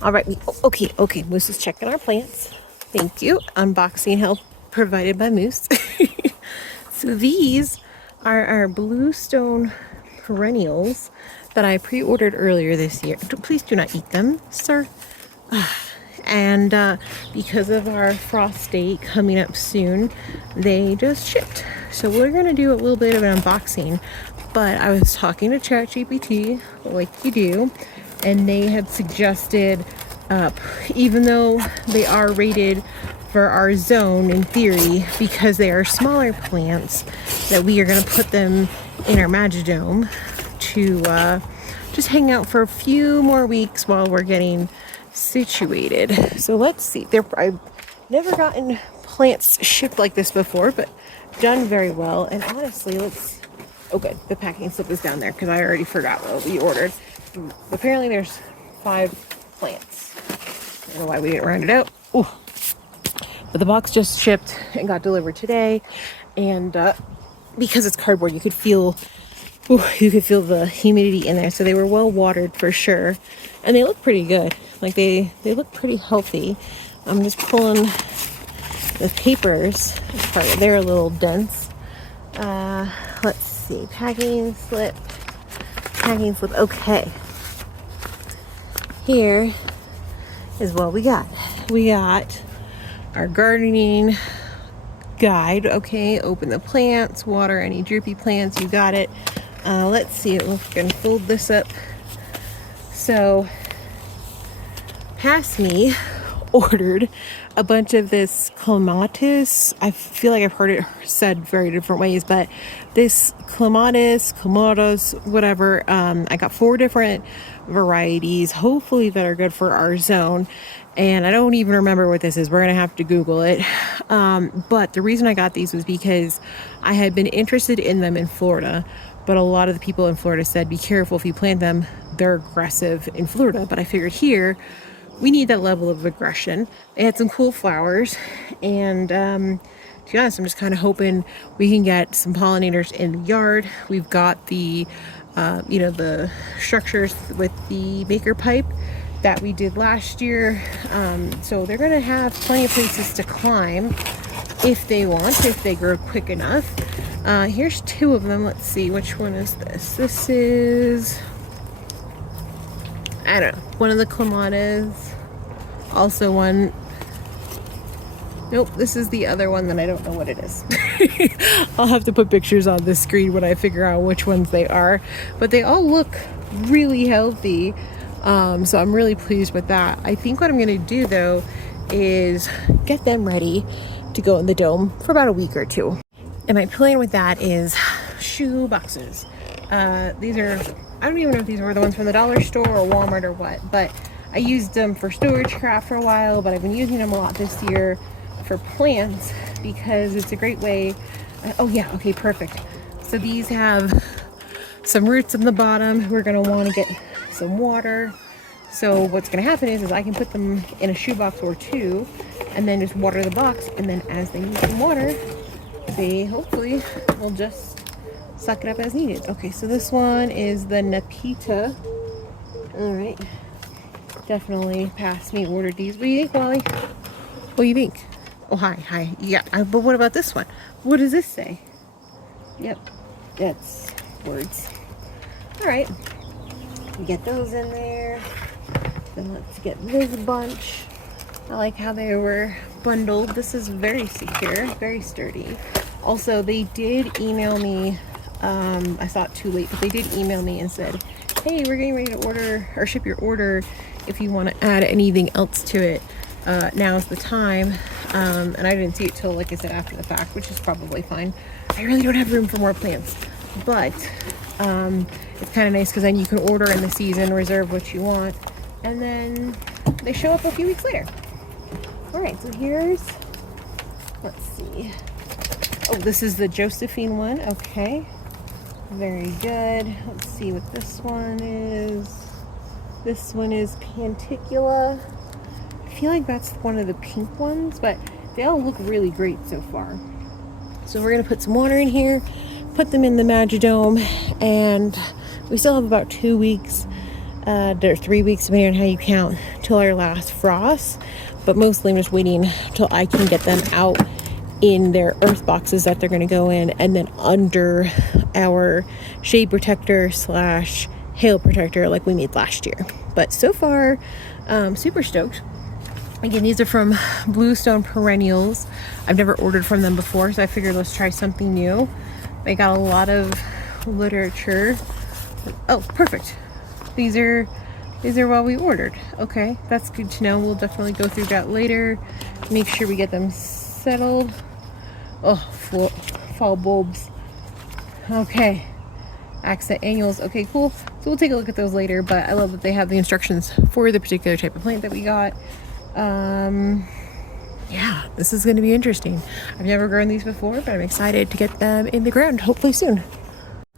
All right. Okay. Moose is checking our plants. Thank you. Unboxing help provided by Moose. So these are our Bluestone Perennials that I pre-ordered earlier this year. Please do not eat them, sir. And because of our frost date coming up soon, they just shipped. So we're gonna do a little bit of an unboxing. But I was talking to ChatGPT, like you do, and they had suggested, even though they are rated for our zone in theory, because they are smaller plants, that we are going to put them in our Magidome to just hang out for a few more weeks while we're getting situated. So let's see. I've never gotten plants shipped like this before, but done very well. And honestly, oh good, the packing slip is down there because I already forgot what we ordered. Apparently there's 5 plants. I don't know why we didn't round it out. Ooh. But the box just shipped and got delivered today, and because it's cardboard, you could feel the humidity in there. So they were well watered for sure, and they look pretty good. Like they look pretty healthy. I'm just pulling the papers. They're a little dense. Let's see, packing slip. Okay, here is what we got. We got our gardening guide. Okay, open the plants, water any droopy plants. You got it. Let's see. We're gonna fold this up. So, past me ordered a bunch of this Clematis. I feel like I've heard it said very different ways, but this Clematis, whatever. I got 4 different varieties, hopefully that are good for our zone. And I don't even remember what this is. We're going to have to Google it. But the reason I got these was because I had been interested in them in Florida. But a lot of the people in Florida said, be careful if you plant them. They're aggressive in Florida. But I figured here, we need that level of aggression. They had some cool flowers. And to be honest, I'm just kind of hoping we can get some pollinators in the yard. We've got the, the structures with the maker pipe that we did last year, so they're going to have plenty of places to climb if they want, if they grow quick enough. Here's 2 of them. Let's see, which one is this? This is, I don't know, one of the Clematis. Also one, nope, this is the other one that I don't know what it is. I'll have to put pictures on the screen when I figure out which ones they are, but they all look really healthy. So I'm really pleased with that. I think what I'm going to do though is get them ready to go in the dome for about a week or 2. And my plan with that is shoe boxes. These are, I don't even know if these were the ones from the dollar store or Walmart or what, but I used them for storage craft for a while, but I've been using them a lot this year for plants because it's a great way. Oh yeah, okay, perfect. So these have some roots in the bottom. We're going to want to get some water. So what's going to happen is I can put them in a shoebox or 2 and then just water the box, and then as they need some water, they hopefully will just suck it up as needed. Okay, so this one is the Nepeta. All right, definitely past me ordered these. What do you think, Wally? What do you think? Oh, hi. Yeah, but what about this one? What does this say? Yep, that's words. All right. Get those in there. Then let's get this bunch. I like how they were bundled. This is very secure, very sturdy. Also, they did email me. I saw it too late, but they did email me and said, hey, we're getting ready to order or ship your order if you want to add anything else to it. Now's the time. And I didn't see it till, like I said, after the fact, which is probably fine. I really don't have room for more plants, but it's kind of nice because then you can order in the season, reserve what you want, and then they show up a few weeks later. All right, so let's see. Oh, this is the Josephine one. Okay, very good. Let's see what this one is. This one is Panticula. I feel like that's one of the pink ones, but they all look really great so far. So we're gonna put some water in here, put them in the Magidome, and we still have about 2 weeks, or 3 weeks, depending on how you count, till our last frost, but mostly I'm just waiting till I can get them out in their earth boxes that they're going to go in, and then under our shade protector slash hail protector like we made last year. But so far, super stoked. Again, these are from Bluestone Perennials. I've never ordered from them before, so I figured let's try something new. They got a lot of literature. Oh, perfect. These are what we ordered. Okay, that's good to know. We'll definitely go through that later. Make sure we get them settled. Oh, fall bulbs. Okay. Accent annuals. Okay, cool. So we'll take a look at those later, but I love that they have the instructions for the particular type of plant that we got. Yeah, this is going to be interesting. I've never grown these before, but I'm excited to get them in the ground hopefully soon.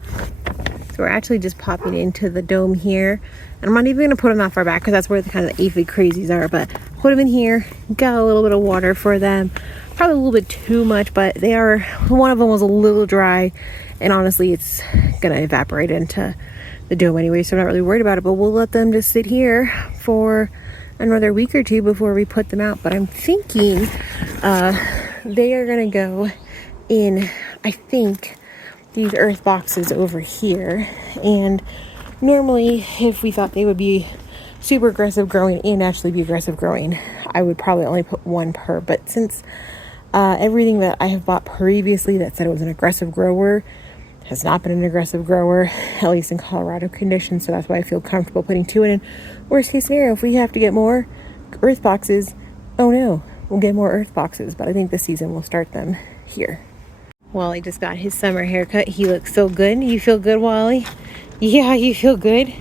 So we're actually just popping into the dome here, and I'm not even going to put them that far back because that's where the kind of the aphid crazies are, but put them in here, got a little bit of water for them, probably a little bit too much, but they are, one of them was a little dry, and honestly it's going to evaporate into the dome anyway, so I'm not really worried about it, but we'll let them just sit here for another week or two before we put them out. But I'm thinking they are going to go in, I think, these earth boxes over here. And normally if we thought they would be super aggressive growing and actually be aggressive growing, I would probably only put one per, but since everything that I have bought previously that said it was an aggressive grower has not been an aggressive grower, at least in Colorado conditions, so that's why I feel comfortable putting two in. Worst case scenario, if we have to get more earth boxes, oh no, we'll get more earth boxes, but I think this season we'll start them here. Wally just got his summer haircut. He looks so good. You feel good, Wally? Yeah, you feel good?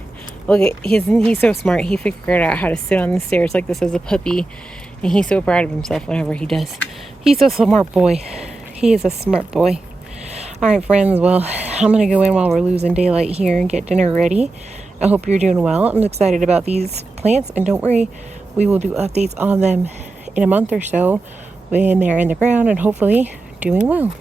Look at he's so smart. He figured out how to sit on the stairs like this as a puppy, and he's so proud of himself whenever he does. He's a smart boy. He is a smart boy. All right, friends, well, I'm going to go in while we're losing daylight here and get dinner ready. I hope you're doing well. I'm excited about these plants, and don't worry, we will do updates on them in a month or so when they're in the ground and hopefully doing well.